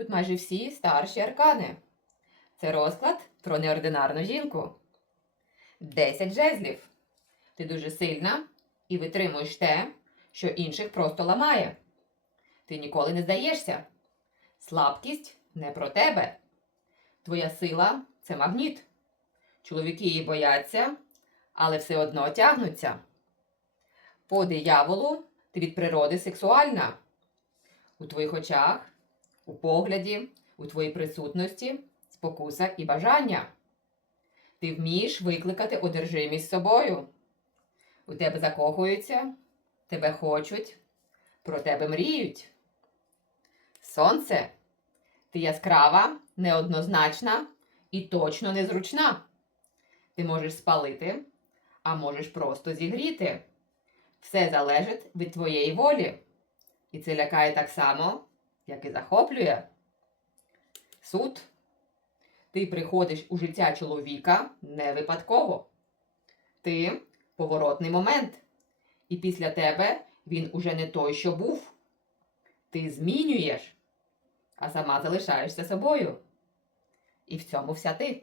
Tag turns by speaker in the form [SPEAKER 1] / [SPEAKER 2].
[SPEAKER 1] Тут майже всі старші аркани. Це розклад про неординарну жінку. Десять жезлів. Ти дуже сильна і витримуєш те, що інших просто ламає. Ти ніколи не здаєшся. Слабкість не про тебе. Твоя сила це магніт. Чоловіки її бояться, але все одно тягнуться. По дияволу ти від природи сексуальна. У твоїх очах, у погляді, у твоїй присутності спокуса і бажання. Ти вмієш викликати одержимість собою. У тебе закохуються, тебе хочуть, про тебе мріють. Сонце. Ти яскрава, неоднозначна і точно незручна. Ти можеш спалити, а можеш просто зігріти. Все залежить від твоєї волі. І це лякає так само, як і захоплює. Суд. Ти приходиш у життя чоловіка не випадково. Ти поворотний момент. І після тебе він уже не той, що був. Ти змінюєш, а сама залишаєшся собою. І в цьому вся ти.